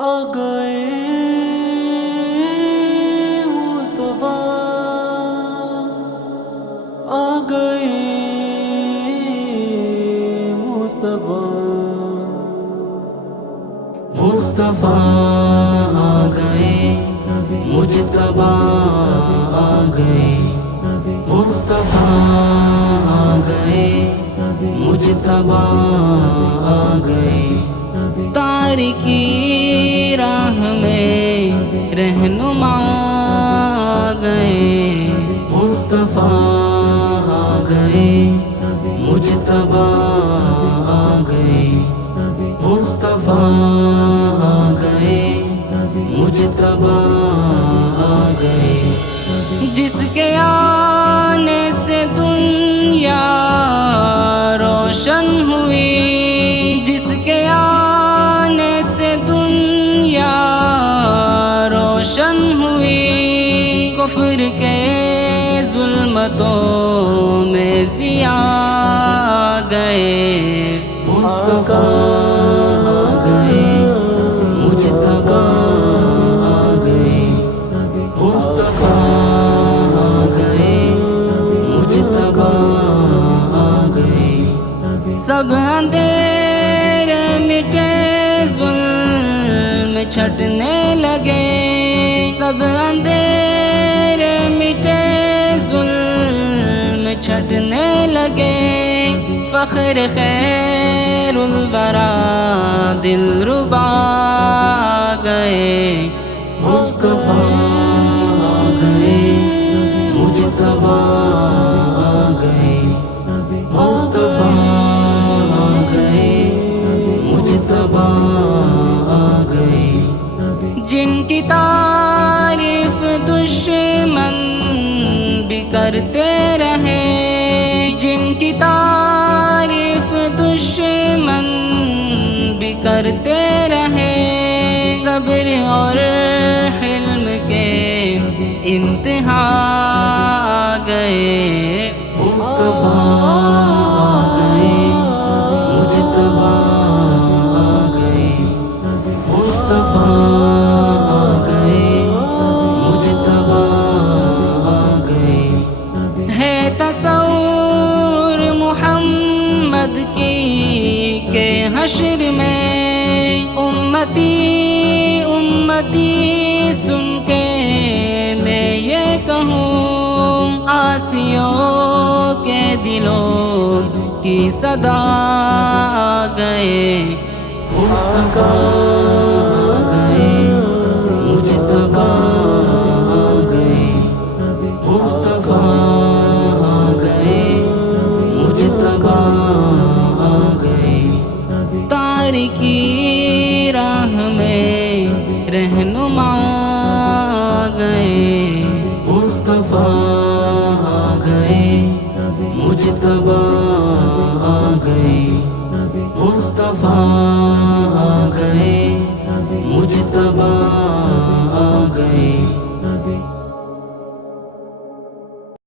آ گئے مصطفیٰ، آ گئے مصطفیٰ، مصطفیٰ آ گئے، مجتبیٰ آ گئے، مصطفیٰ آ گئے، مجتبیٰ آ گئے، تاریکی راہ میں رہنما آ گئے، مصطفیٰ آ گئے، مجتبیٰ آ گئے، مصطفیٰ آ گئے، مجتبیٰ آ گئے، جس کے آنے سے دنیا روشن ہوئی، جس کے آنے سے دنیا روشن ہوئی، کفر کے ظلمتوں میں ضیاء آ گئے، مصطفیٰ آ گئے، مجتبیٰ آ گئے، مصطفیٰ آ گئے، مجتبیٰ آ گئے، سب اندھیرے مٹے ظلم چھٹنے لگے، سب اندھیرے مٹے ظلم چھٹنے لگے، فخر خیر الورا دلربا آ گئے، مصطفیٰ آ گئے، مجتبیٰ آ گئے، مصطفیٰ آ گئے، مجتبیٰ آ گئے، جن کی تعریف دشمن بھی کرتے رہے، جن کی تعریف دشمن بھی کرتے رہے، صبر اور حلم کے انتہا آ گئے، مصطفیٰ آ گئے، مجتبیٰ آ گئے، مصطفیٰ آ گئے، مجتبیٰ آ گئے، ہے تصور محمد کی کہ حشر میں امتی امتی سن کے میں یہ کہوں، عاصیوں کے دلوں کی صدا آ گئے، مصطفیٰ آ گئے، مجتبیٰ آ گئے، مصطفیٰ آ گئے، مجتبیٰ آ گئے، تاریکی راہ میں رہنما آ گئے، مصطفیٰ آ گئے، مجتبیٰ آ گئے، مصطفیٰ آ گئے، مجتبیٰ